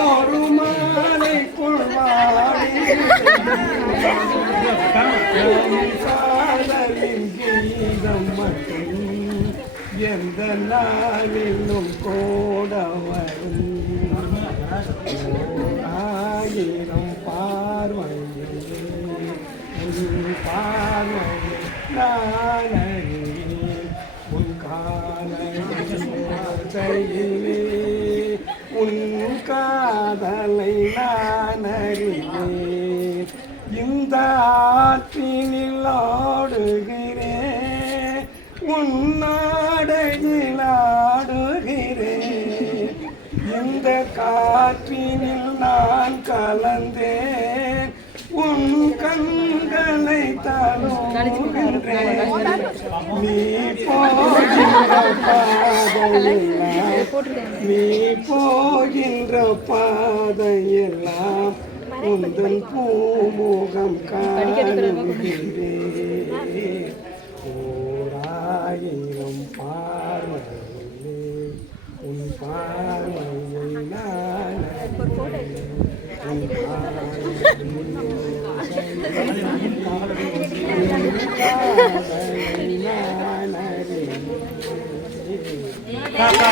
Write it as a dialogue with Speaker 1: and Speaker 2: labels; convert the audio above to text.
Speaker 1: ஒரு மாலைக்குள் வாடி காதலின் கீதம் மட்டும் எந்த நாளிலும் கூட வரும். ஆயிரம் பார்வையிலே உன் பார்வையை நான் அறிவேன் உன் காலையிலே உன் காதலை நான் அறிவேன் இந்த ஆற்றினில் ஆடுகிறேன் உன்னாடையில் ஆடுகிறேன். இந்த காற்றினில் நான் கலந்தேன். நீ போகின்ற பாதையெல்லாம் உந்தன் பூமுகம் காணுகிறே ஓராயிரம் பார்வையிலே உன் பார்வையை நான் உன் பார்வையை Ha